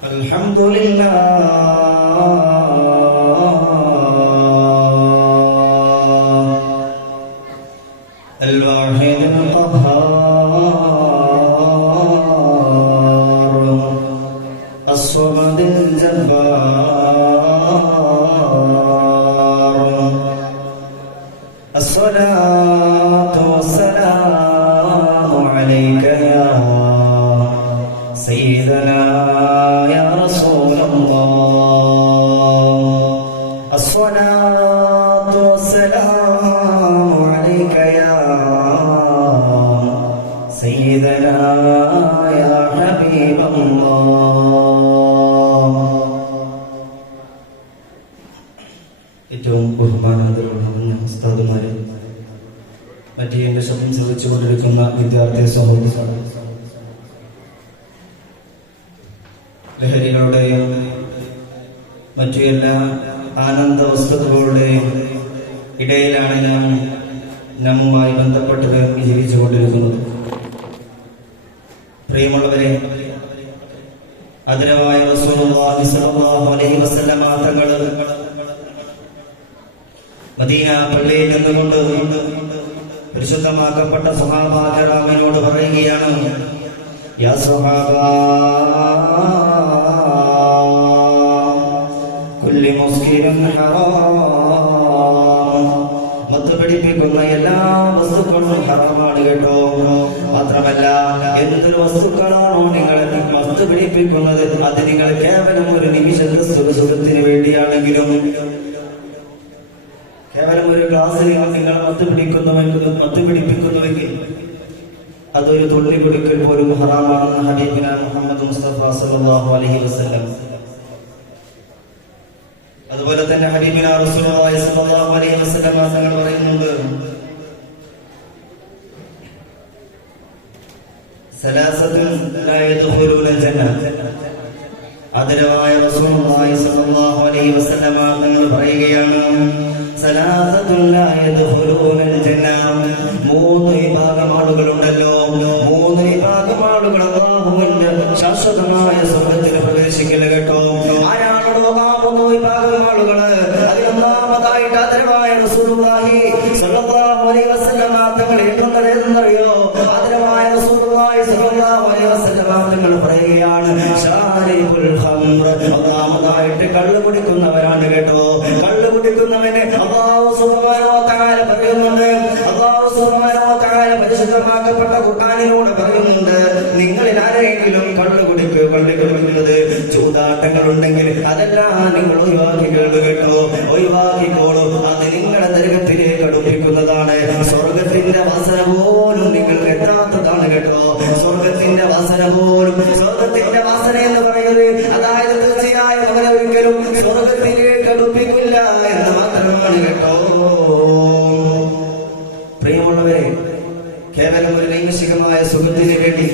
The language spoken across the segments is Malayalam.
الحمد لله الواحد القهار الصمد الجبار الصلاة والسلام عليك يا سيدنا يا رسول الله الصلاة والسلام عليك يا سيدنا يا حبيب الله ഏറ്റവും ബഹുമാനാദരവുള്ള ഉസ്താദുമാരെ, മറ്റേ എന്റെ ശബ്ദം ശ്രദ്ധിച്ചുകൊണ്ടിരിക്കുന്ന വിദ്യാർത്ഥി സഹോദരൻ, ലഹരികളുടെയും മറ്റു എല്ലാ ആനന്ദ വസ്തുക്കളുടെയും ഇടയിലാണ് നമ്മുമായി ബന്ധപ്പെട്ട് ജീവിച്ചുകൊണ്ടിരിക്കുന്നത്. പ്രിയമുള്ളവരെ, ആദരവായ റസൂലുള്ളാഹി സ്വല്ലല്ലാഹു അലൈഹി വസല്ലമ തങ്ങൾ മദീന പള്ളിയിൽ നിന്നുകൊണ്ട് പരിശുദ്ധമാക്കപ്പെട്ട സ്വഹാബാ കിറാമിനോട് പറയുകയാണ്, യാ സ്വഹാബാ കുല്ലി മുസ്കിരിൻ ഹറാം, മത്ത് പിടിപ്പിക്കുന്ന എല്ലാ വസ്തുക്കളും ഹറാമാണ് കേട്ടോ. മാത്രമല്ല, എന്തൊരു വസ്തുക്കളാണോ നിങ്ങൾ മത്ത് പിടിപ്പിക്കുന്നത്, അത് നിങ്ങൾ കേവലം ഒരു നിമിഷത്തെ സുഖത്തിന് വേണ്ടിയാണെങ്കിലും, കേവലം ഒരു ഗ്ലാസ്സിൽ നിങ്ങൾ മത്ത് പിടിപ്പിക്കുന്നുവെങ്കിൽ അതൊരു തുള്ളി കുടിക്കൽ പോലും ഹറാമാണെന്ന് ഹബീബിന മുഹമ്മദ് മുസ്തഫ സല്ലല്ലാഹു അലൈഹി വസല്ലം. അതുപോലെ തന്നെ ഹബീബിന റസൂലുള്ളാഹി സ്വല്ലല്ലാഹു അലൈഹി വസല്ലം തങ്ങൾ പറയുന്നുണ്ട്, സലാസത്തുൻ ലാ യദ്ഖുലൂനൽ ജന്ന. ആദരവായ റസൂലുള്ളാഹി സ്വല്ലല്ലാഹു അലൈഹി വസല്ലം തങ്ങൾ പറയുകയാണ്, സലാസത്തുൻ ലാ യദ്ഖുലൂനൽ ജന്ന. മൂന്ന് വിഭാഗം ആളുകളുണ്ടല്ലോ, മൂന്ന് വിഭാഗം ആളുകൾ അല്ലാഹുവിന്റെ ശാശ്വതമായ സ്വർഗ്ഗത്തിൽ പ്രവേശിക്കില്ല കേട്ടോ. ആരാണോ ആ മൂന്ന് വിഭാഗം ആളുകൾ? അതിലൊന്നാമതായിട്ട് ആദരവായ റസൂലുള്ളാഹി സ്വല്ലല്ലാഹു അലൈഹി വസല്ലം തങ്ങൾ എഴുതുന്നത് എന്തെന്നറിയോ? ആദരവായ റസൂലുള്ളാഹി സ്വല്ലല്ലാഹു അലൈഹി വസല്ലം തങ്ങൾ പറയുകയാണ്, ശാരിബുൽ ഖംർ. ഒന്നാമതായിട്ട് കള്ള് കുടിക്കുന്നവരാണ് കേട്ടോ. കള്ള് കുടിക്കുന്നവനെ അല്ലാഹു സുബ്ഹാനഹു വ തആല പറയുന്നുണ്ട്, അല്ലാഹു സുബ്ഹാനഹു വ തആല പരിശുദ്ധമാക്കപ്പെട്ട ഖുർആനിലൂടെ പറയുന്നുണ്ട്, നിങ്ങളിൽ ആരെങ്കിലും കള്ള് കുടിക്കുന്നത് ചൂതാട്ടങ്ങൾ ഉണ്ടെങ്കിൽ അതെല്ലാം നിങ്ങൾ ഒഴിവാക്കിക്കോളൂ കേട്ടോ, ഒഴിവാക്കിക്കോളൂ. അത് നിങ്ങളെ നരകത്തിലേക്ക് അടുപ്പിക്കുന്നതാണ്. സ്വർഗത്തിന്റെ വാസന പോലും നിങ്ങൾക്ക് എത്താത്തതാണ് കേട്ടോ. സ്വർഗത്തിന്റെ വാസന പോലും, സ്വർഗത്തിന്റെ വാസന എന്ന് പറയുന്നത് അതായത് തീർച്ചയായും അവരെ ഒരിക്കലും സ്വർഗത്തിലേക്ക് അടുപ്പിക്കില്ല എന്ന് മാത്രമാണ് കേട്ടോ. പ്രിയമുള്ളവരെ, കേവലം ഒരു നൈമിഷികമായ സുഖത്തിന് വേണ്ടി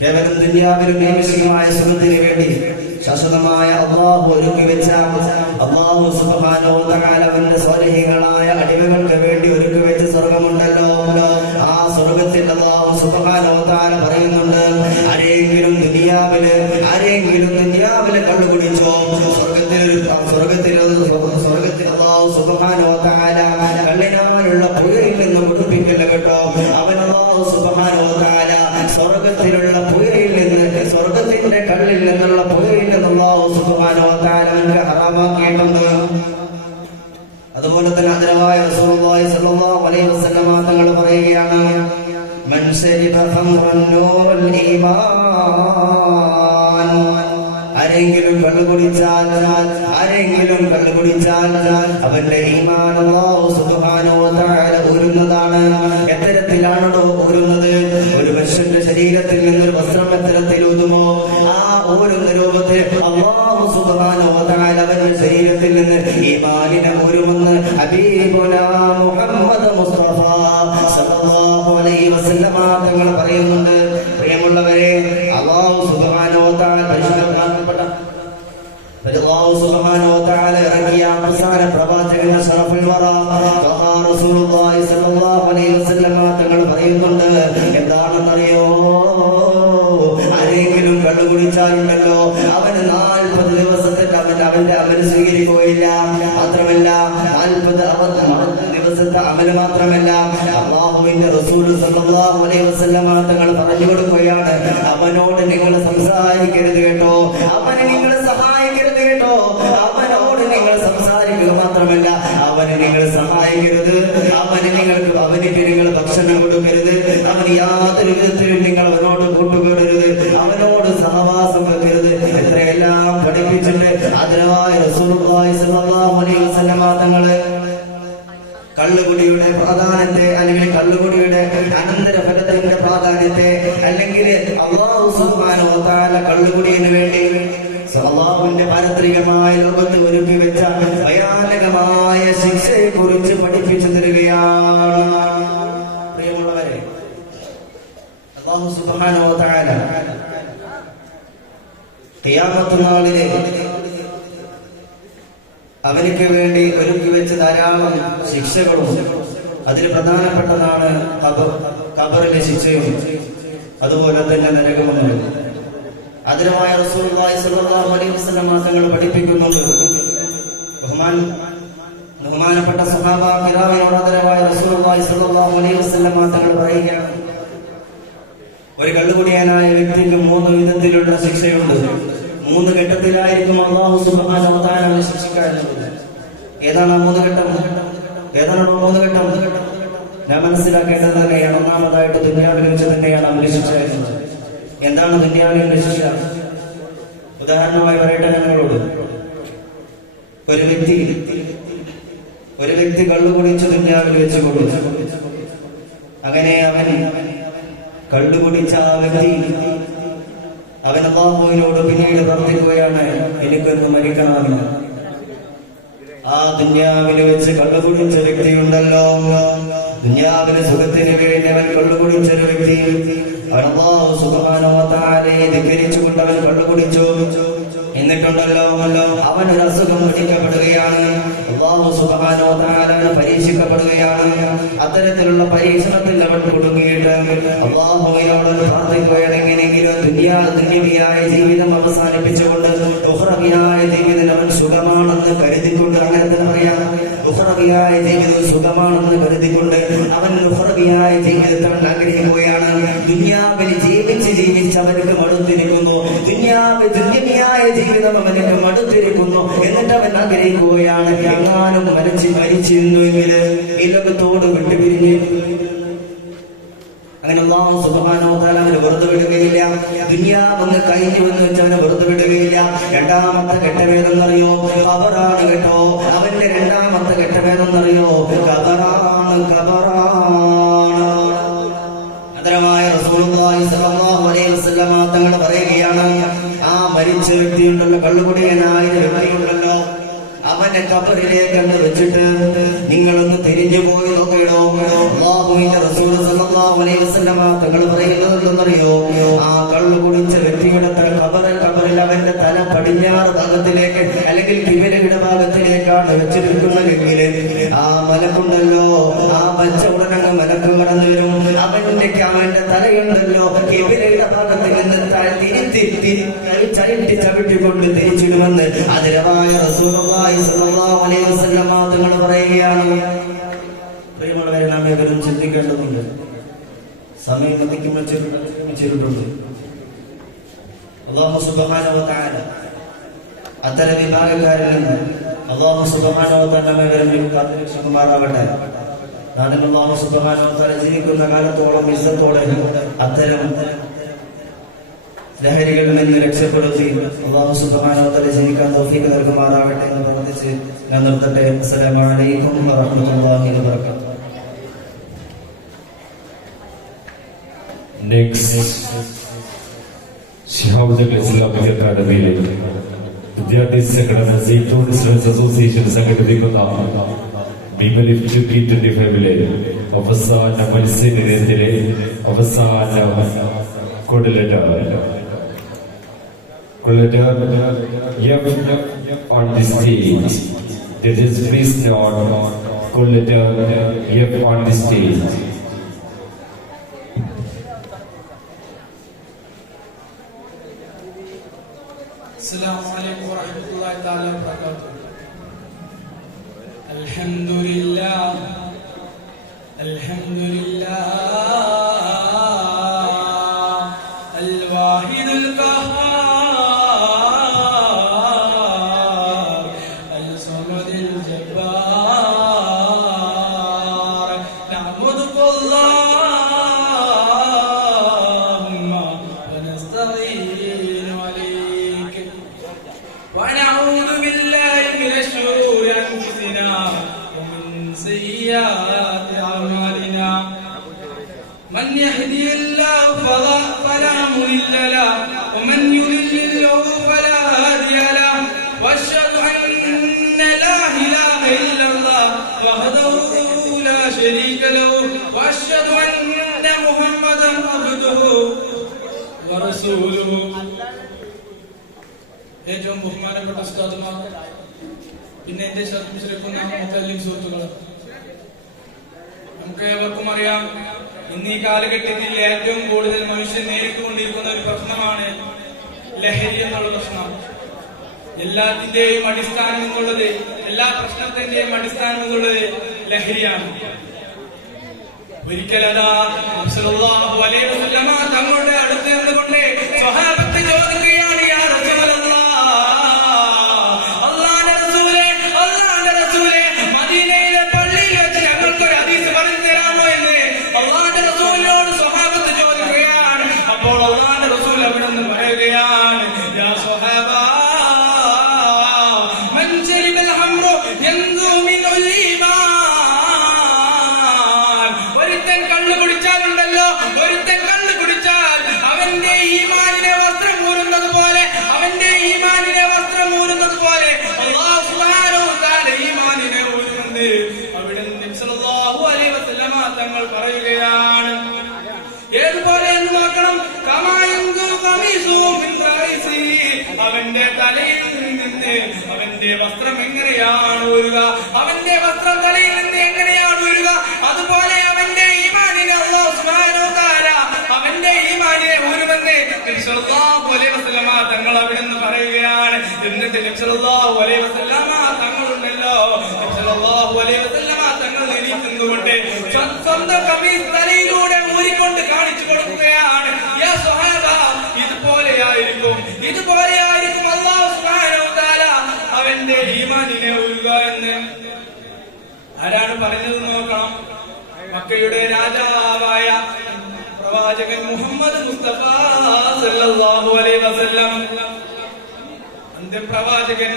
കേവലം ദുനിയാവിലും നൈമിഷികമായ സുഖത്തിന് വേണ്ടി ശാശ്വതമായ അല്ലാഹു ഒരുക്കി വെച്ച, അല്ലാഹു സുബ്ഹാനഹു വ തആല അവന്റെ സ്വാലിഹീങ്ങളായ അടിമകൾക്ക് വേണ്ടി ഒരുക്കി വെച്ച സ്വർഗമുണ്ടല്ലോ. ആ സ്വർഗത്തിൽ അല്ലാഹു സുബ്ഹാനഹു വ തആല പറയുന്നുണ്ട്, ആരെങ്കിലും ദുനിയാവില് കള്ളുകുടിച്ചോ, സ്വർഗത്തിൽ അല്ലാഹു സുബ്ഹാനഹു വ തആല കള്ളിനാലുള്ള പുഴയിൽ നിന്ന് മുടിപ്പിക്കില്ല കേട്ടോ. അവൻ അല്ലാഹു സുബ്ഹാനഹു വ തആല സ്വർഗത്തിലുള്ള പുഴയിൽ നിന്ന്, സ്വർഗത്തിന്റെ കള്ളിൽ നിന്നുള്ള പുഴയിൽ നിന്ന് അല്ലാഹു സുബ്ഹാനഹു വ തആല ഹറാമാക്കിയിട്ടുണ്ട്. അതുപോലെ തന്നെ ആദരവായ റസൂലുള്ളാഹി സ്വല്ലല്ലാഹു അലൈഹി വസല്ലം തങ്ങൾ പറയുകയാണ്, മൻ ശരിബ ഖംറൻ നൂറുൽ ഈമാൻ. ആരെങ്കിലും കള്ളുകുടിച്ചാൽ അവന്റെ ഈമാൻ അല്ലാഹു സുബ്ഹാനഹു വ തആല ഊരുന്നതാണ്. എത്തരത്തിലാണോ ഊരുന്നത്? ഒരു മനുഷ്യന്റെ ശരീരത്തിൽ നിന്നൊരു വസ്ത്രം എത്തരത്തിൽ ഊതുമോ, ആ ഊരുന്ന രൂപത്തിൽ അല്ലാഹു സുബ്ഹാനഹു വ തആല അവന്റെ ശരീരത്തിൽ നിന്ന് ഈമാനിനെ ഊരുമെന്ന് ഹബീബുനാ മുഹമ്മദ് മുസ്തഫ സല്ലല്ലാഹു അലൈഹി വസല്ലം തങ്ങൾ പറയുന്നുണ്ട്. പ്രിയമുള്ളവരെ, അല്ലാഹു സുബ്ഹാനഹു വ തആല പരിശുദ്ധമാക്കപ്പെട്ട അല്ലാഹു സുബ്ഹാനഹു വ തആല ഇറങ്ങിയ അവസാന പ്രവാചകൻ അഷ്റഫുൽ വറ റസൂലുള്ളാഹി സ്വല്ലല്ലാഹു അലൈഹി വസല്ലം തങ്ങൾ പറയുന്നുണ്ട്, എന്താണെന്നറിയോ, ആരെങ്കിലും കള്ളു കുടിച്ചാലുണ്ടല്ലോ അവന് 40 ദിവസത്തെ അവന്റെ അമൽ സ്വീകരിക്കുകയില്ല. മാത്രമല്ല 40 ദിവസത്തെ അമൽ മാത്രമല്ല, അല്ലാഹുവിന്റെ റസൂൽ സ്വല്ലല്ലാഹു അലൈഹി വസല്ലം തങ്ങൾ പറഞ്ഞു കൊടുക്കുകയാണ്, അവനോട് നിങ്ങൾ സംസാരിക്കരുത് കേട്ടോ, അവനെ നിങ്ങൾ സഹായിക്കരുത് കേട്ടോ. അവനോട് നിങ്ങൾ സംസാരിക്കുക മാത്രമല്ല, അവനെ നിങ്ങൾ സഹായിക്കരുത്, അവനിക്ക് നിങ്ങൾ ഭക്ഷണം കൊടുക്കരുത്, അവന് യാതൊരു വിധത്തിലും നിങ്ങൾ അവനോട് കൂട്ടുകൂടരുത്, അവനോട് സഹവാസം വെക്കരുത്. എത്രയെല്ലാം പഠിപ്പിച്ചിട്ട് ആദരവായ റസൂലുള്ളാഹി സ്വല്ലല്ലാഹു അലൈഹി വസല്ലം തങ്ങള് കള്ളുകുടിയുടെ പ്രാധാന്യത്തെ, അല്ലെങ്കിൽ കള്ളുകുടിയുടെ അനന്തരഫലത്തിന്റെ പ്രാധാന്യത്തെ, അല്ലെങ്കിൽ അല്ലാഹു സുബ്ഹാനഹു വ തആല കള്ളുകുടിയിന് വേണ്ടി അല്ലാഹുവിന്റെ പാരത്രികമായ ലോകത്ത് ഒരുക്കി വെച്ച ഭയാനകമായ ശിക്ഷയെ കുറിച്ച് പഠിപ്പിച്ചു തരികയാണ്. പ്രിയമുള്ളവരെ, അല്ലാഹു സുബ്ഹാനഹു വ തആല ഖിയാമത്ത് നാളിലെ അവനിക്ക് വേണ്ടി ഒരുക്കി വെച്ച ധാരാളം ശിക്ഷകളും അതിൽ പ്രധാനപ്പെട്ടതാണ് ഖബറിലെ ശിക്ഷയും അതുപോലെ തന്നെ നരകമെന്നുള്ളത്. ആദരവായ റസൂലുള്ളാഹി സ്വല്ലല്ലാഹു അലൈഹി വസല്ലം തങ്ങൾ പഠിപ്പിക്കുന്നുണ്ട്. ബഹുമാനപ്പെട്ട സ്വഹാബ കിറാമിനോട് ആദരവായ റസൂലുള്ളാഹി സ്വല്ലല്ലാഹു അലൈഹി വസല്ലം തങ്ങൾ പറയുകയാണ്, ഒരു കള്ളുകുടിയനായ വ്യക്തിക്ക് 3 വിധത്തിലുള്ള ശിക്ഷയുണ്ട്. 3 ഘട്ടത്തിലായിരിക്കും അല്ലാഹു സുബ്ഹാനഹു വ തആല ശിക്ഷിക്കാറുള്ളത്. ഏതാണ് ആ 3 ഘട്ടം? ഏതാണോ 3 ഘട്ടം? ഞാൻ മനസ്സിലാക്കേണ്ടത് തന്നെയാണ്. ഒന്നാമതായിട്ട് ദുനിയാവിൽ വെച്ച് തന്നെയാണ് അവന് ശിക്ഷ വരുന്നത്. എന്താണ് ദുനിയാവിലെ ശിക്ഷ? ഉദാഹരണമായി പറയട്ടെ ഞങ്ങളോട്, ഒരു വ്യക്തി കള്ളു കുടിച്ച് ദുനിയാവിൽ വെച്ച് കൊടുത്തു. അങ്ങനെ അവൻ കള്ളു കുടിച്ച ആ വ്യക്തി അവൻ അല്ലാഹുവിനോട് പിന്നീട് പ്രാർത്ഥിക്കുകയാണ്, എനിക്കൊന്ന് മരിക്കണമെന്ന്. ആ ദുനിയാവിൽ വെച്ച് കള്ളു കുടിച്ച വ്യക്തിയുണ്ടല്ലോ, ദുനിയാവിലെ സുഖത്തിന് വേണ്ടി അവൻ കള്ളു കുടിച്ചൊരു വ്യക്തി, അവൻ അല്ലാഹു സുബ്ഹാനഹു വ തആലയെ ധിക്കരിച്ചുകൊണ്ട് അവൻ കള്ളു കുടിച്ചു. എന്നിട്ടുണ്ടല്ലോ അവൻ ഒരു അസുഖം പിടിക്കപ്പെടുകയാണ്, അല്ലാഹു സുബ്ഹാനഹു വ തആല അവനെ പരീക്ഷിക്കപ്പെടുകയാണ്. അത്തരത്തിലുള്ള പരീക്ഷണത്തിൽ അവൻ കുടുങ്ങിയിട്ട് അല്ലാഹുവിനോട് പ്രാർത്ഥിക്കുകയാണ്, എങ്ങനെയെങ്കിലും ദുനിയാവിയായ ജീവിതം അവസാനിപ്പിച്ചുകൊണ്ട് ഉഖ്റവിയായ ജീവിതം അവൻ സുഖമാണെന്ന് കരുതിക്കൊണ്ട്, അങ്ങനെ തന്നെ പറയാം, ഉഖ്റവിയായ ജീവിതം സുഖമാണെന്ന് കരുതിക്കൊണ്ട് അവൻ ഉഖ്റവിയായ ജീവിതത്തെ അവൻ ആഗ്രഹിക്കുകയാണ്. ദുനിയാവിൽ ജീവിച്ച് അവർക്ക് മടുത്തിരിക്കുന്നു, ദുനിയാവിയായ ജീവിതം അവനക്ക് മടുത്തിരിക്കുന്നു. എന്നിട്ട് അവൻ ആഗ്രഹിക്കുകയാണ്, എങ്ങാനും മരിച്ചിരുന്നുവെങ്കിൽ ഈ ലോകത്തോട് വിട്ടുപിരിഞ്ഞ്. അങ്ങനെ അല്ലാഹു സുബ്ഹാനഹു വ തആല അവനെ വെറുതെ വിടുകയില്ല. ദുനിയാവൊന്ന് കഴിഞ്ഞു എന്ന് വെച്ച് അവനെ വെറുതെ വിടുകയില്ല. രണ്ടാമത്തെ ഘട്ടമേതെന്നറിയോ? ഖബറാണ് കേട്ടോ. അവന്റെ രണ്ടാമത്തെ ഘട്ടമേതെന്നറിയോ? ഖബറാണ്. ആദരവായ റസൂലുള്ളാഹി സ്വല്ലല്ലാഹു അലൈഹി വസല്ലം തങ്ങൾ പറയുകയാണ്, ആ മരിച്ച വ്യക്തിയുണ്ടല്ലോ, കള്ളുകുടിയനായ വ്യക്തിയുണ്ടല്ലോ, അവനെ ഖബറിലേക്ക് വെച്ചിട്ട് നിങ്ങളൊന്ന് തിരിഞ്ഞു പോയി നോക്കിയിടോ. അല്ലാഹുവിന്റെ റസൂൽ സ്വല്ലല്ലാഹു അലൈഹി വസല്ലം തങ്ങൾ പറയുന്നത് എന്തെന്നറിയോ? ആ കള്ളു കുടിച്ച വ്യക്തിയുടെ ഖബറിൽ അവന്റെ തല പടിഞ്ഞാറ് ഭാഗത്തിലേക്ക്, അല്ലെങ്കിൽ കിബിലയുടെ ഭാഗത്തിലേക്കാണ് വെച്ചിരിക്കുന്നതെങ്കിൽ ആ മലക്കുണ്ടല്ലോ, ആ പച്ച ഉടനങ്ങ് മലക്ക് കടന്നു വരും. അവന്റെ തലയുണ്ടല്ലോ കിബിലയുടെ ഭാഗത്തിൽ നിന്ന് ചവിട്ടിക്കൊണ്ട് തിരിച്ചിടുമെന്ന് ആദരവായ റസൂലുള്ളാഹി സ്വല്ലല്ലാഹു അലൈഹി വസല്ലം തങ്ങൾ പറയുകയാണ്. പ്രിയമുള്ളവരെ, നാം ഏവരും ചിന്തിക്കേണ്ടതുണ്ട്. സമയം വെച്ചിട്ടുണ്ട്. അല്ലാഹു സുബ്ഹാനഹു വ തആല അത്തരം വിഭാഗക്കാരിൽ നിന്ന് അല്ലാഹു സുബ്ഹാനഹു വ തആല ഏവരും കാത്തുരക്ഷിക്കുമാറാവട്ടെ. നാളെ അല്ലാഹു സുബ്ഹാനഹു വ തആല ജീവിക്കുന്ന കാലത്തോളം ഇസ്സത്തോടെ അത്തരം ലഹരികളിൽ നിന്ന് രക്ഷപ്പെടുത്തി അല്ലാഹു സുബ്ഹാനഹു വ തആല ജീവിക്കാൻ തൗഫീഖ് നൽകുമാറാകട്ടെ എന്ന് പ്രാർത്ഥിച്ച് ഞാൻ നിർത്തട്ടെ. അസ്സലാമു അലൈക്കും വറഹ്മത്തുള്ളാഹി വബറകാതുഹു. നെക്സ്റ്റ് ശിഹാബുൽ ഇസ്ലാമിക് അക്കാദമിയിലെ വിദ്യാർത്ഥി സംഘടന സീറ്റൂൺ സ്റ്റുഡൻസ് അസോസിയേഷൻ സംഘടിപ്പിക്കുന്ന മിമലി 2025 അവസാന മത്സരത്തിലെ അവസാന കൊടുലറ്റർ on the stage. Judges, please note, School letter F on the stage. Assalamu alaikum wa rahmatullahi ta'ala wa barakatuh. Alhamdulillah, alhamdulillah, al-wahid al-qahhar, al-samad al-jabbar, na'buduka Allahumma wa nasta'inu alayk. ونعوذ بالله من شرور أنفسنا ومن سيئات أعمالنا من يهدي الله فلا مضل له ومن يضلل فلا هادي له وأشهد أن لا إله إلا الله وحده لا شريك له وأشهد أن محمدا عبده ورسوله. ഏറ്റവും ബഹുമാനപ്പെട്ട ഉസ്താദുമാർ, പിന്നെ എന്റെ ശ്രദ്ധിച്ചിരിക്കുന്ന മുത്തല്ലിം സുഹൃത്തുക്കൾ, നമുക്ക് ഏവർക്കും അറിയാം, ഇന്ന് ഈ കാലഘട്ടത്തിൽ ഏറ്റവും കൂടുതൽ മനുഷ്യൻ നേരിട്ടുകൊണ്ടിരിക്കുന്ന ഒരു പ്രശ്നമാണ് ലഹരി എന്നുള്ള പ്രശ്നം. എല്ലാത്തിന്റെയും അടിസ്ഥാനം എന്നുള്ളത്, എല്ലാ പ്രശ്നത്തിന്റെയും അടിസ്ഥാനം എന്നുള്ളത് ലഹരിയാണ്. ഒരിക്കലതാ സല്ലല്ലാഹു അലൈഹി വസല്ലമ തങ്ങളുടെ അടുത്ത് നിന്നുകൊണ്ട് സ്വഹാബത്ത് ചോദിക്കുകയാണ്, യാ റസൂലല്ലാഹ്, അല്ലാഹുവിന്റെ റസൂലേ, മദീനയിലെ പള്ളിയിൽ വെച്ച് ഞങ്ങൾക്കൊരു ഹദീസ് പറഞ്ഞു തരാമോ എന്ന് അല്ലാഹുവിന്റെ റസൂലിനോട് സ്വഹാബത്ത് ചോദിക്കുകയാണ്. അപ്പോൾ അല്ലാഹുവിന്റെ റസൂൽ അവിടെ നിന്ന് പറയുകയാണ്, യാ സ്വഹാബാ, മൻ ശരിബൽ ഹംറു യൻദു മിനുൽ ഈമാൻ. ഒരുത്തൻ കള്ളു കുടിച്ചാലുണ്ടല്ലോ, ഒരുത്തൻ കള്ളു കുടിച്ചാൽ അവന്റെ ഈമാനിനെ വസ്ത്രം ഊരുന്നത് പോലെ, അവന്റെ ഈമാനിനെ വസ്ത്രം ഊരുന്നത് പോലെ അല്ലാഹു സുബ്ഹാനഹു വ തആല ഈമാനിനെ ഊരുന്നുണ്ട്. അവിടെ നബി സല്ലല്ലാഹു അലൈഹി വസല്ലമ തങ്ങൾ പറയുകയാണ്, ഏതുപോലെ എന്ന് നോക്കണം, കമായന്തു ഖമീസു മിൻ റൈസി, അവന്റെ തലയിൽ നിന്ന് അവന്റെ വസ്ത്രം എങ്ങനെയാണ് ഊരുക, അവന്റെ വസ്ത്രം തലയിൽ നിന്ന് എങ്ങനെയാണ് ഊരുക, അതുപോലെ അവന്റെ ഈമാനിനെ അല്ലാഹു സുബ്ഹാനഹു വ തആല അവന്റെ ഈമാനിനെ ഊരുമെന്ന് നബി സല്ലല്ലാഹു അലൈഹി വസല്ലമ തങ്ങൾ അവിടെ നിന്ന് പറയുകയാണ്. എന്നിട്ട് നബി സല്ലല്ലാഹു അലൈഹി വസല്ലമ തങ്ങളുണ്ടല്ലോ, നബി സല്ലല്ലാഹു അലൈഹി വസല്ലമ തങ്ങൾ എണീറ്റുകൊണ്ട് സ്വന്തം ഖമീസ് തലയിലൂടെ ഊരിക്കൊണ്ട് കാണിച്ചു കൊടുക്കുകയാണ്, യാ സ്വഹാബ, ഇതുപോലെയായിരിക്കും അല്ലാഹു സുബ്ഹാനഹു വ തആല അവന്റെ ഈമാനിനെ ഊരുക എന്ന്. ആരാണ് പറഞ്ഞത് നോക്കണം, മക്കയുടെ രാജാവായ പ്രവാചകൻ മുഹമ്മദ് മുസ്തഫ സല്ലല്ലാഹു അലൈഹി വസല്ലം. അന്ത്യപ്രവാചകൻ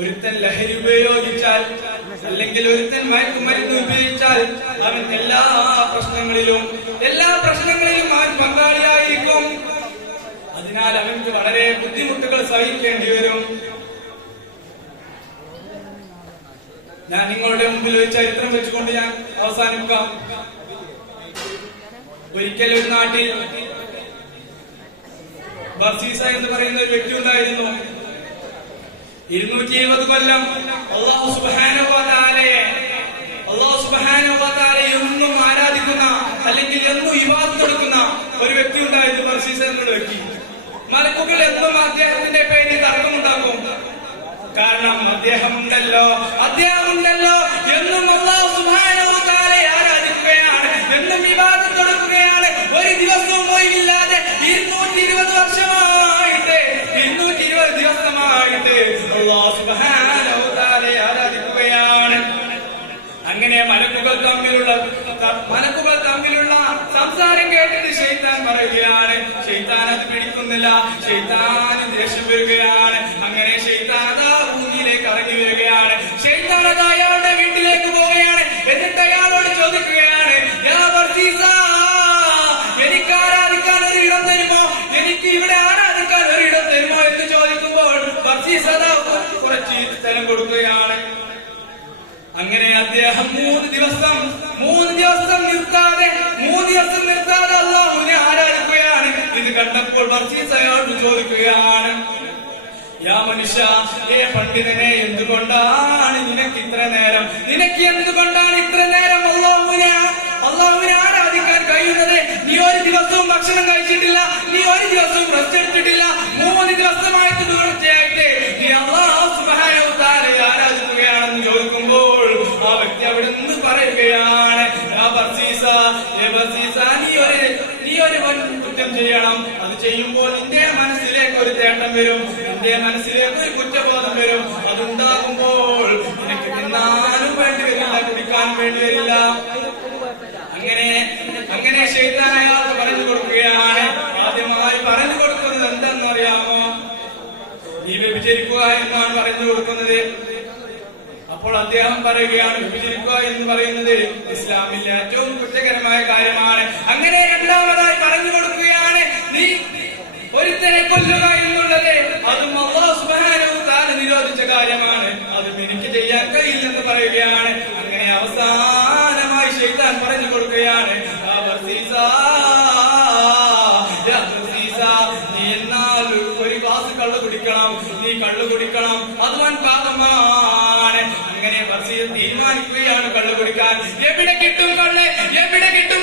ഒരുത്തൻ ലഹരി ഉപയോഗിച്ചാൽ, അല്ലെങ്കിൽ ഒരുത്തൻ മയക്കുമരുന്ന് ഉപയോഗിച്ചാൽ അവൻ എല്ലാ പ്രശ്നങ്ങളിലും അവൻ പങ്കാളിയായിരിക്കും. അതിനാൽ അവൻക്ക് വളരെ ബുദ്ധിമുട്ടുകൾ സഹിക്കേണ്ടി വരും. ഞാൻ നിങ്ങളുടെ മുമ്പിൽ ഒരു ചരിത്രം വെച്ചുകൊണ്ട് ഞാൻ അവസാനിപ്പിക്കാം. ഒരിക്കൽ ഒരു നാട്ടിൽ ബർസീസ എന്ന് പറയുന്ന ഒരു വ്യക്തി ഉണ്ടായിരുന്നു. 220 കൊല്ലം അല്ലാഹു സുബ്ഹാനഹു വ തആലയെ എന്നും ആരാധിക്കുന്ന, അല്ലെങ്കിൽ എന്നും ഇബാദത്ത് കൊടുക്കുന്ന ഒരു വ്യക്തി ഉണ്ടായിരുന്നു, ബർസീസ എന്നൊരു വ്യക്തി. മലക്കുകൾ എന്നും അദ്ദേഹത്തിന്റെ പേരിൽ തർക്കമുണ്ടാക്കും. കാരണം അദ്ദേഹം ഉണ്ടല്ലോ എന്നും അല്ലാഹു സുബ്ഹാനഹു വ തആലയെ ആരാധിക്കുകയാണ്, എന്നും ഇബാദത്ത് കൊടുക്കുകയാണ്. ഒരു ദിവസവും ഒഴിവില്ലാതെ 220 വർഷമായിട്ട് 220 ദിവസമായിട്ട് അല്ലാഹു സുബ്ഹാനഹു വ തആലയെ ആരാധിക്കുകയാണ്. അങ്ങനെ മലക്കുകൾ തമ്മിലുള്ള സംസാരം കേട്ടിട്ട് ശൈത്താൻ പറയുകയാണ്. ശൈത്താൻ അത് പിടിക്കുന്നില്ല, ശൈത്താൻ ദേഷ്യം വരികയാണ്. അങ്ങനെ ശൈത്താൻ അതാ ഭൂമിയിലേക്ക് ഇറങ്ങി വരികയാണ്. ശൈത്താൻ അതാ അയാളുടെ വീട്ടിലേക്ക് പോവുകയാണ്. എന്നിട്ട് അയാളോട് ചോദിക്കുകയാണ്, യാ ബർസീസ, എനിക്ക് ആരാധിക്കാൻ ഒരു ഇടം തരുമോ, എനിക്ക് ഇവിടെ ആരാധിക്കാൻ ഒരു ഇടം തരുമോ എന്ന് ചോദിക്കുമ്പോൾ ബർസീസ കുറച്ച് സ്ഥലം കൊടുക്കുകയാണ്. അങ്ങനെ അദ്ദേഹം 3 ദിവസം നിർത്താതെ അല്ലാഹുവിനെ ആരാധിക്കുകയാണ്. ഇത് കണ്ടപ്പോൾ ബർസീസ അയാളോട് ചോദിക്കുകയാണ്, യാ മനുഷ്യ, പണ്ഡിതനെ, എന്തുകൊണ്ടാണ് നിനക്ക് ഇത്ര നേരം അള്ളാഹുവിനെ ആരാധിക്കാൻ കഴിയുന്നത്? നീ ഒരു ദിവസവും ഭക്ഷണം കഴിച്ചിട്ടില്ല, നീ ഒരു ദിവസവും റെസ്റ്റ് എടുത്തിട്ടില്ല, 3 ദിവസമായിട്ട് തുടർച്ചയായിട്ട് നീ അല്ലാഹു സുബ്ഹാനഹു വ തആലയെ ആരാധിക്കുകയാണെന്ന് ചോദിക്കുമ്പോൾ ആ വ്യക്തി അവിടെ നിന്ന് പറയുകയാണ്, നീ ഒരു കുറ്റം ചെയ്യണം. അത് ചെയ്യുമ്പോൾ നിന്റെ മനസ്സിലേക്ക് ഒരു തേട്ടം വരും, നിന്റെ മനസ്സിലേക്ക് ഒരു കുറ്റബോധം വരും. അതുണ്ടാകുമ്പോൾ നിനക്ക് തിന്നാനും വേണ്ടി വരില്ല, കുടിക്കാൻ വേണ്ടി വരില്ല. അങ്ങനെ ശൈത്താൻ അയാൾക്ക് പറഞ്ഞു കൊടുക്കുകയാണ്. ആദ്യമായി പറഞ്ഞു കൊടുക്കുന്നത് എന്താണെന്നറിയാമോ? നീ വ്യഭിചരിക്കുക എന്നാണ് പറഞ്ഞു കൊടുക്കുന്നത്. അപ്പോൾ അദ്ദേഹം പറയുകയാണ്, വ്യഭിചരിക്കുക എന്ന് പറയുന്നത് ഇസ്ലാമിലെ ഏറ്റവും കുറ്റകരമായ കാര്യമാണ്. അങ്ങനെ രണ്ടാമതായി പറഞ്ഞു കൊടുക്കുകയാണ്, നീ ഒരുത്തനെ കൊല്ലുക എന്നുള്ളത് അതും അല്ലാഹു സുബ്ഹാനഹു വ തആല നിരോധിച്ച കാര്യമാണ്, അതും എനിക്ക് ചെയ്യാൻ കഴിയില്ലെന്ന് പറയുകയാണ്. അങ്ങനെ അവസാനമായി ശൈത്താൻ പറഞ്ഞു കൊടുക്കുകയാണ്, നീ എന്നാൽ ഒരു ഗ്ലാസ് കള്ളു കുടിക്കണം, നീ കള്ളു കുടിക്കണം, അത് വൻ പാപമാണ്. അങ്ങനെ ബർസീസ് തീരുമാനിക്കുകയാണ് കള്ളു കുടിക്കാൻ. എവിടെ കിട്ടും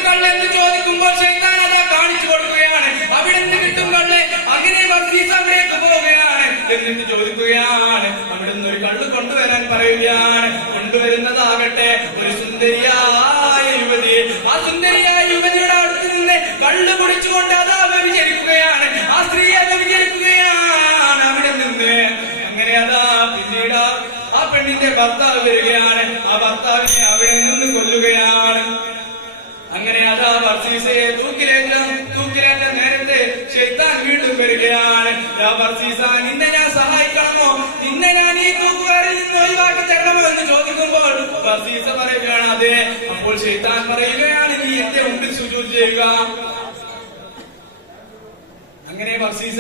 കള്ള് എന്ന് ചോദിക്കുമ്പോൾ ശൈത്താൻ അതാ കാണിച്ചു കൊടുക്കുകയാണ്, അവിടെ നിന്ന് കിട്ടും കള്ള്. അങ്ങനെ ബർസീസ് അവിടേക്ക് പോവുകയാണ്. എന്നിട്ട് ചോദിക്കുകയാണ്, അവിടെ നിന്ന് ഒരു കള്ള് കൊണ്ടുവരാൻ പറയുകയാണ്. കൊണ്ടുവരുന്നതാകട്ടെ ഒരു സുന്ദരിയായ യുവതി. ആ സുന്ദരിയായ യുവതിയുടെ അടുത്ത് നിന്ന് കള്ള് കുടിച്ചുകൊണ്ട് അതാ വ്യഭിചരിക്കുകയാണ്, ആ സ്ത്രീയെ വ്യഭിചരിക്കുകയാണ് അവിടെ നിന്ന്. അങ്ങനെ അതാ പിന്നീട് ആ പെണ്ണിന്റെ ഭർത്താവ് വരികയാണ്, ആ ഭർത്താവിനെ അവിടെ നിന്ന് കൊല്ലുകയാണ്. അങ്ങനെ അതാ ബർസീസയെ തൂക്കിലേറ്റ നേരത്തെ ശൈത്താൻ വീണ്ടും വരികയാണ്. നിന്നെ ഞാൻ സഹായിക്കണമോ, നിന്നെ ഞാൻ ഈ തൂക്കുകാരിൽ നിന്ന് ഒഴിവാക്കി തരണമോ എന്ന് ചോദിക്കുമ്പോൾ ബർസീസ പറയുകയാണ് അതെ. അപ്പോൾ ശൈത്താൻ പറയുകയാണ്, നീ എന്റെ മുമ്പിൽ സുജൂദ് ചെയ്യുക. അങ്ങനെ ബർസീസ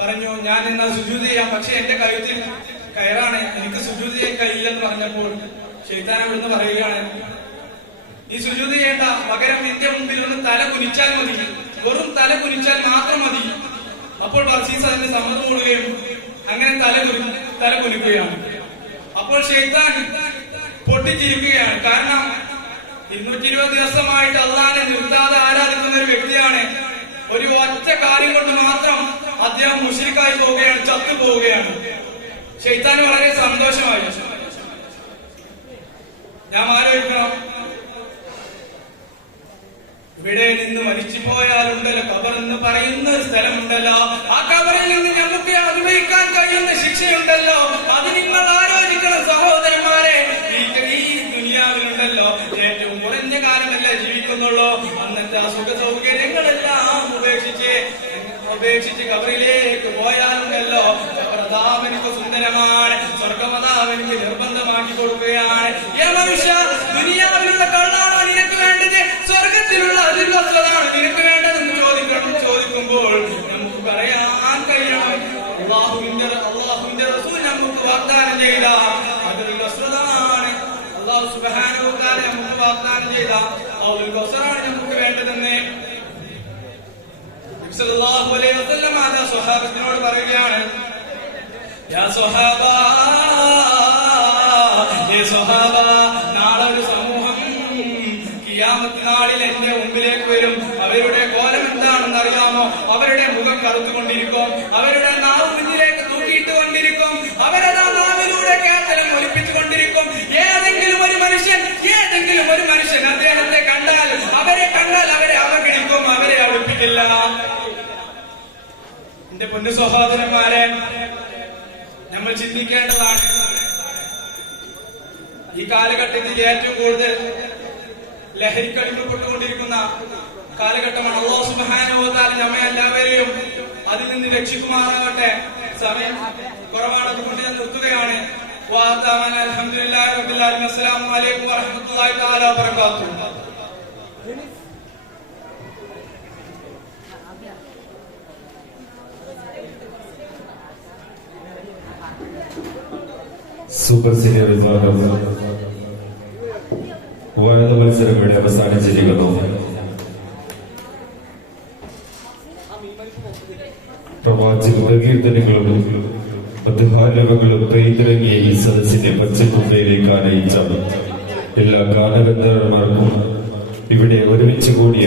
പറഞ്ഞു, ഞാൻ എന്നാൽ സുജൂദ് ചെയ്യാം, പക്ഷെ എന്റെ കഴുത്തിൽ കയറാണ്, എനിക്ക് സുജൂദ് ചെയ്യാൻ കഴിയില്ലെന്ന് പറഞ്ഞപ്പോൾ ശൈത്താൻ അവിടുന്ന് പറയുകയാണ്, നീ സുജൂദ് ചെയ്യേണ്ട, പകരം എന്റെ മുമ്പിൽ ഒന്ന് തല കുനിച്ചാൽ മതി, വെറും തല കുനിച്ചാൽ മാത്രം മതി. അപ്പോൾ ബർസീസ് അതിന് സമ്മതം കൂടുകയും അങ്ങനെ തല കുനിക്കുകയാണ്. അപ്പോൾ ശൈത്താൻ പൊട്ടിച്ചിരിക്കുകയാണ്. കാരണം 220 ദിവസമായിട്ട് അള്ളാനെ നിർത്താതെ ആരാധിക്കുന്ന ഒരു വ്യക്തിയാണ്. ഒരു ഒറ്റ കാര്യം കൊണ്ട് മാത്രം അദ്ദേഹം മുശ്രിക്കായി പോവുകയാണ്, ചത്തുപോവുകയാണ്. ശൈത്താന് വളരെ സന്തോഷമായി. ഞാൻ ആലോചിക്കണം, ഇവിടെ നിന്ന് മരിച്ചു പോയാലുണ്ടല്ലോ ഖബർ എന്ന് പറയുന്ന ഒരു സ്ഥലമുണ്ടല്ലോ, ആ ഖബറിൽ നിന്ന് നമുക്ക് അനുഭവിക്കാൻ കഴിയുന്ന ശിക്ഷയുണ്ടല്ലോ, അത് നിങ്ങൾ ആലോചിക്കണം സഹോദരന്മാരെ. ഈ ദുനിയാവിലുണ്ടല്ലോ ഏറ്റവും കുറഞ്ഞ കാലമല്ല ജീവിക്കുന്നുള്ളൂ. അന്നത്തെ സുഖ സൗകര്യങ്ങളെല്ലാം ഉപേക്ഷിച്ച് ഖബറിലേക്ക് പോയാലുണ്ടല്ലോ, ഖബറതാവനിക്ക് സുന്ദരമാണ്, സ്വർഗമതാവനിക്ക് നിർബന്ധമാക്കി കൊടുക്കുകയാണ്. മനുഷ്യ, ദുനിയാവിലുള്ള കള്ളാണോ നിനക്ക് വേണ്ടത്, സ്വർഗത്തിലുള്ള അതിർവസ്ത്രതാണ് നിനക്ക് വേണ്ടതെന്ന് ചോദിക്കുമ്പോൾ നമുക്ക് പറയാൻ കഴിയണം, അള്ളാഹുവിന്റെ റസൂൽ നമുക്ക് വാഗ്ദാനം ചെയ്ത അതിർവസ്ത്രമാണ്, അള്ളാഹു സുബ്ഹാനഹു വ തആല നമുക്ക് വാഗ്ദാനം ചെയ്ത ഔദുൽ കൗസറാണ് നമുക്ക് വേണ്ടതെന്ന് സല്ലല്ലാഹു അലൈഹി വസല്ലം ആ സ്വഹാബത്തിനോട് പറയുകയാണ്, യാ സ്വഹാബ, നാളെ ഒരു സമൂഹം ഖിയാമത്ത് നാളിൽ എന്റെ മുമ്പിലേക്ക് വരും. അവരുടെ കോലം എന്താണെന്ന് അറിയാമോ? അവരുടെ മുഖം കറുത്തുകൊണ്ടിരിക്കും, അവരുടെ നാവ് മുന്നിലേക്ക് തൂക്കിയിട്ട് കൊണ്ടിരിക്കും, അവരതാ നാവിലൂടെ കേട്ടലം ഒലിപ്പിച്ചുകൊണ്ടിരിക്കും. ഏതെങ്കിലും ഒരു മനുഷ്യൻ അദ്ദേഹത്തെ കണ്ടാൽ അവരെ അവഗണിക്കും, അവരെ അടുപ്പിക്കില്ല. എന്റെ പൊന്നു സഹോദരന്മാരെ, നമ്മൾ ചിന്തിക്കേണ്ടതാണ്, ഈ കാലഘട്ടത്തിൽ ഏറ്റവും കൂടുതൽ ലഹരിക്കടിമപ്പെട്ടുകൊണ്ടിരിക്കുന്ന കാലഘട്ടമാണ്. അല്ലാഹു സുബ്ഹാനഹു വ തആല നമ്മെ എല്ലാവരെയും അതിൽ നിന്ന് രക്ഷിക്കുമാറാകട്ടെ. സമയം കുറവാണ്, അതുകൊണ്ട് ഞാൻ നിർത്തുകയാണ്. അൽഹംദുലില്ലാഹി റബ്ബിൽ ആലമീൻ. അസ്സലാമു അലൈക്കും വറഹ്മത്തുള്ളാഹി തആല വബറകാതുഹു. സൂപ്പർ സീനിയർ വിഭാഗം വനിതാ മത്സരം ഇവിടെ അവസാനിച്ചിരിക്കുന്നു. പ്രഭാത വാച്ചിൽ പ്രകീർത്തനങ്ങളും മധുഹാലവങ്ങളും പെയ്തിറങ്ങിയ ഈ സദസ്സിനെ പച്ചക്കുമ്പയിലേക്ക് ആനയിച്ചാണ് എല്ലാ ഗാനഗന്ധർമാർക്കും ഇവിടെ ഒരുമിച്ച് കൂടിയ